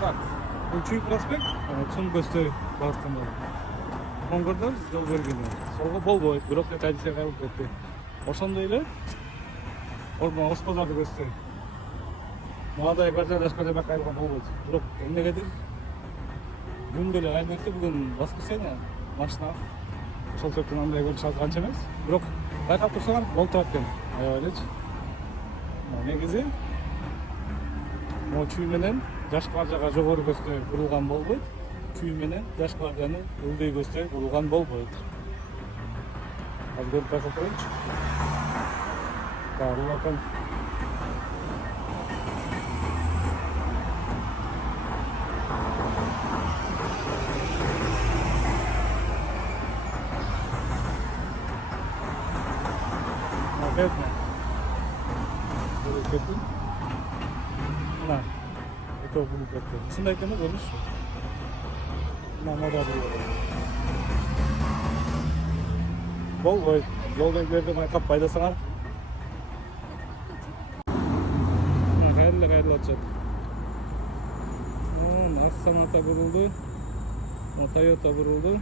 Так, Чуй проспект, Цум көздөй бағытында. Коңгурдар жол бергені. Солға болбойт, бирок традиция калып кетти. Ошондой эле ордун оспозарды көздөй. Мындай бир жайлашка жаба кайрылган болбойт. Бирок эмнегедир күндө эле албетте бүгүн воскресенье машина ошол себептен андай көрүш анча эмес. Бирок байкап турсаңар болуп турат экен. Аябай элечи. Негизи Чүй менен жаш квартирага жогору көздөй курулган болбойт. Чүй менен жаш квартираны ылдый көздөй курулган болбойт. Азыр көрүп байкап коелучу. Баары кетти. Мына это булуп кетти. Ушундай экен да көрүнүш. Мына да болбойт. Жол белгилерди байкап пайдасаңар. Кайрылып атышат. Ак Саната бурулду. Toyota бурулду.